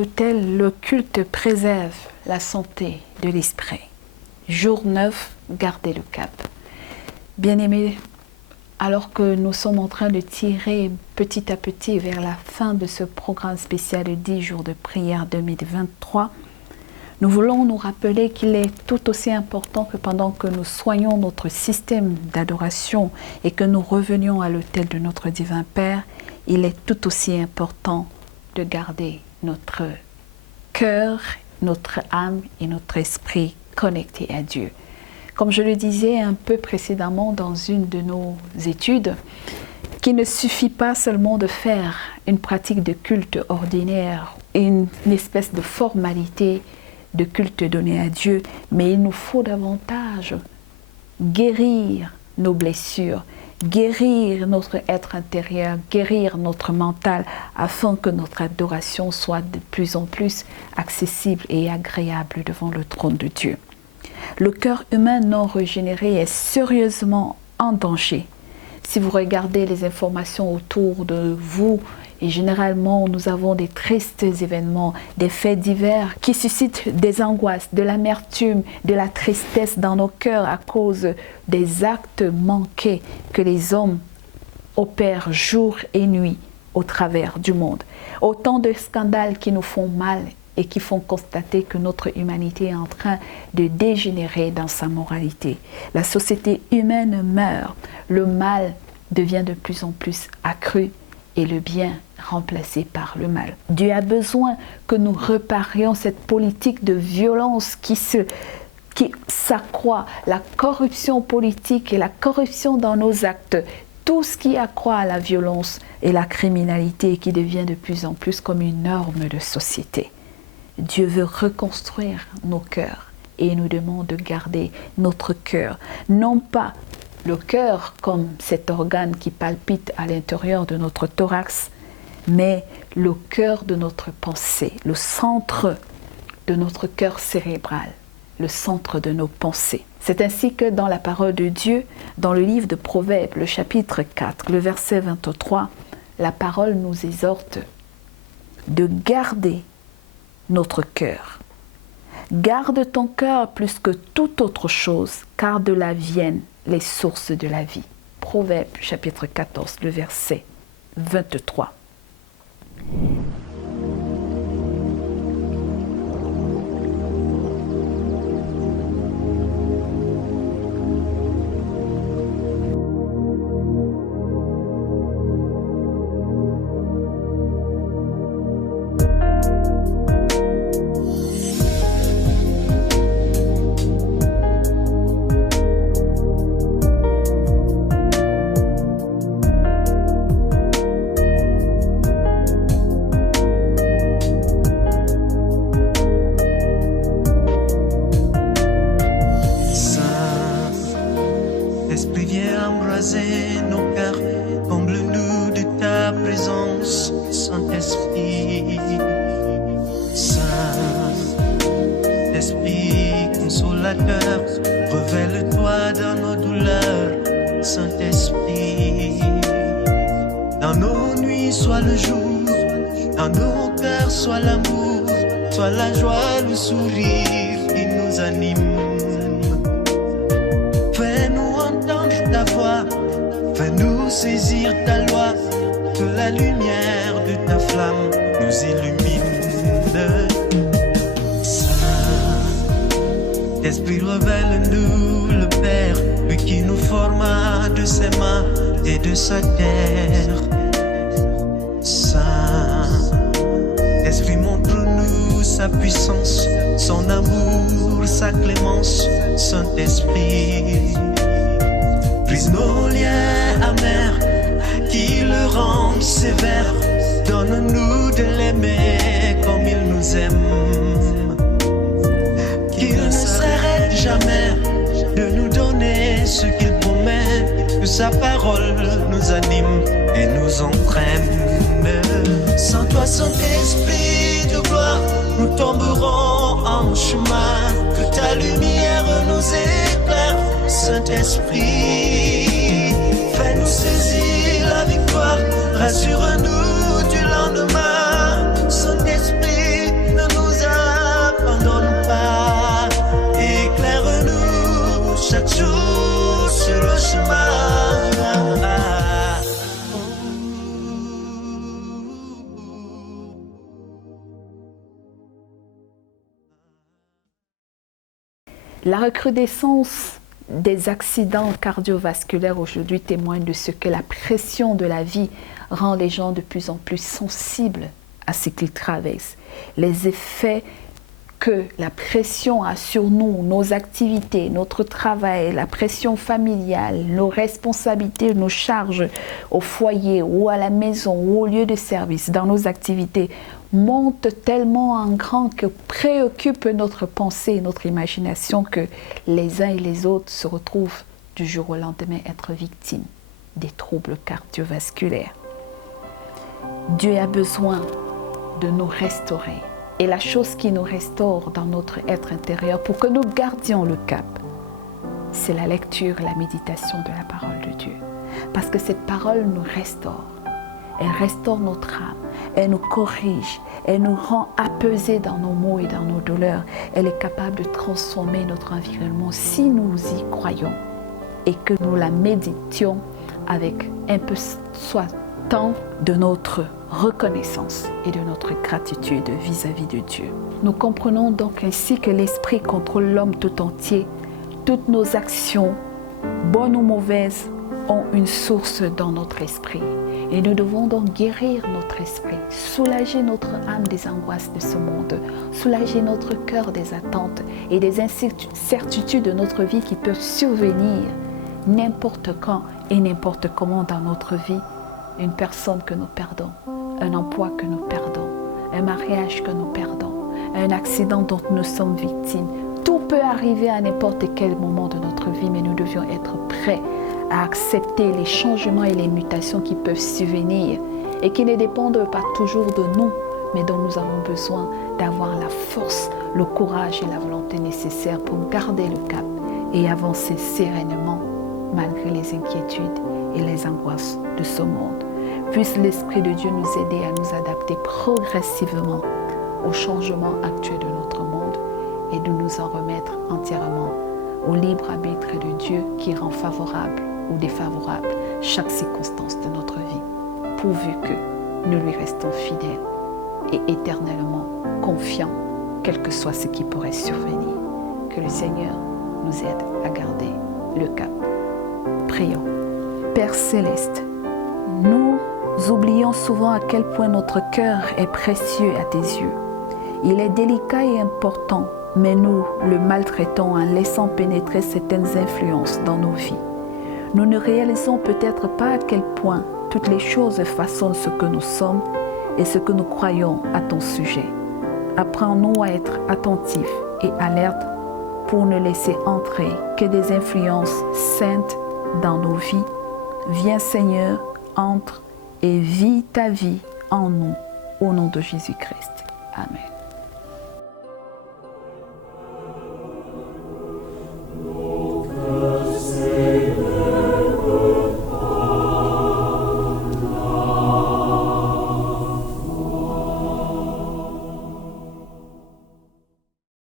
l'autel, le culte préserve la santé de l'esprit. Jour 9, gardez le cap. Bien-aimés, alors que nous sommes en train de tirer petit à petit vers la fin de ce programme spécial de 10 jours de prière 2023, nous voulons nous rappeler qu'il est tout aussi important que pendant que nous soignons notre système d'adoration et que nous revenions à l'autel de notre divin Père, il est tout aussi important de garder notre cœur, notre âme et notre esprit connectés à Dieu. Comme je le disais un peu précédemment dans une de nos études, qu'il ne suffit pas seulement de faire une pratique de culte ordinaire, une espèce de formalité de culte donné à Dieu, mais il nous faut davantage guérir nos blessures, guérir notre être intérieur, guérir notre mental, afin que notre adoration soit de plus en plus accessible et agréable devant le trône de Dieu. Le cœur humain non régénéré est sérieusement en danger. Si vous regardez les informations autour de vous, et généralement nous avons des tristes événements, des faits divers qui suscitent des angoisses, de l'amertume, de la tristesse dans nos cœurs à cause des actes manqués que les hommes opèrent jour et nuit au travers du monde. Autant de scandales qui nous font mal et qui font constater que notre humanité est en train de dégénérer dans sa moralité. La société humaine meurt, le mal devient de plus en plus accru et le bien remplacé par le mal. Dieu a besoin que nous reparions cette politique de violence qui s'accroît, la corruption politique et la corruption dans nos actes, tout ce qui accroît à la violence et la criminalité qui devient de plus en plus comme une norme de société. Dieu veut reconstruire nos cœurs et il nous demande de garder notre cœur, non pas le cœur comme cet organe qui palpite à l'intérieur de notre thorax, mais le cœur de notre pensée, le centre de notre cœur cérébral, le centre de nos pensées. C'est ainsi que dans la parole de Dieu, dans le livre de Proverbes, le chapitre 4, le verset 23, la parole nous exhorte de garder notre cœur. Garde ton cœur plus que toute autre chose, car de là viennent les sources de la vie. Proverbe chapitre 14, le verset 23. Révèle-toi dans nos douleurs, Saint-Esprit. Dans nos nuits, soit le jour, dans nos cœurs, soit l'amour, soit la joie, le sourire qui nous anime. Fais-nous entendre ta voix, fais-nous saisir ta loi, que la lumière de ta flamme nous illumine. Esprit, révèle-nous le Père, lui qui nous forma de ses mains et de sa terre. Saint Esprit, montre-nous sa puissance, son amour, sa clémence. Saint-Esprit, brise nos liens amers qui le rendent sévère. Donne-nous de l'aimer comme il nous aime. Qu'il ne s'arrête jamais de nous donner ce qu'il promet, que sa parole nous anime et nous entraîne. Sans toi, Saint-Esprit de gloire, nous tomberons en chemin. Que ta lumière nous éclaire, Saint-Esprit. Fais-nous saisir la victoire, rassure-nous du lendemain. Saint-Esprit, La recrudescence des accidents cardiovasculaires aujourd'hui témoigne de ce que la pression de la vie rend les gens de plus en plus sensibles à ce qu'ils traversent. Les effets que la pression a sur nous, nos activités, notre travail, la pression familiale, nos responsabilités, nos charges au foyer ou à la maison ou au lieu de service, dans nos activités, montent tellement en grand que préoccupent notre pensée, notre imagination, que les uns et les autres se retrouvent du jour au lendemain être victimes des troubles cardiovasculaires. Dieu a besoin de nous restaurer. Et la chose qui nous restaure dans notre être intérieur pour que nous gardions le cap, c'est la lecture, la méditation de la parole de Dieu. Parce que cette parole nous restaure. Elle restaure notre âme. Elle nous corrige. Elle nous rend apaisés dans nos maux et dans nos douleurs. Elle est capable de transformer notre environnement si nous y croyons et que nous la méditions avec un peu soit tant de notre reconnaissance et de notre gratitude vis-à-vis de Dieu. Nous comprenons donc ainsi que l'Esprit contrôle l'homme tout entier. Toutes nos actions, bonnes ou mauvaises, ont une source dans notre esprit. Et nous devons donc guérir notre esprit, soulager notre âme des angoisses de ce monde, soulager notre cœur des attentes et des incertitudes de notre vie qui peuvent survenir n'importe quand et n'importe comment dans notre vie. Une personne que nous perdons, un emploi que nous perdons, un mariage que nous perdons, un accident dont nous sommes victimes. Tout peut arriver à n'importe quel moment de notre vie, mais nous devions être prêts à accepter les changements et les mutations qui peuvent survenir et qui ne dépendent pas toujours de nous, mais dont nous avons besoin d'avoir la force, le courage et la volonté nécessaires pour garder le cap et avancer sereinement malgré les inquiétudes et les angoisses de ce monde. Puisse l'Esprit de Dieu nous aider à nous adapter progressivement aux changements actuels de notre monde et de nous en remettre entièrement au libre arbitre de Dieu qui rend favorable ou défavorable chaque circonstance de notre vie, pourvu que nous lui restons fidèles et éternellement confiants, quel que soit ce qui pourrait survenir. Que le Seigneur nous aide à garder le cap. Prions. Père Céleste, nous oublions souvent à quel point notre cœur est précieux à tes yeux. Il est délicat et important, mais nous le maltraitons en laissant pénétrer certaines influences dans nos vies. Nous ne réalisons peut-être pas à quel point toutes les choses façonnent ce que nous sommes et ce que nous croyons à ton sujet. Apprends-nous à être attentifs et alertes pour ne laisser entrer que des influences saintes dans nos vies. Viens Seigneur, entre et vis ta vie en nous, au nom de Jésus-Christ. Amen.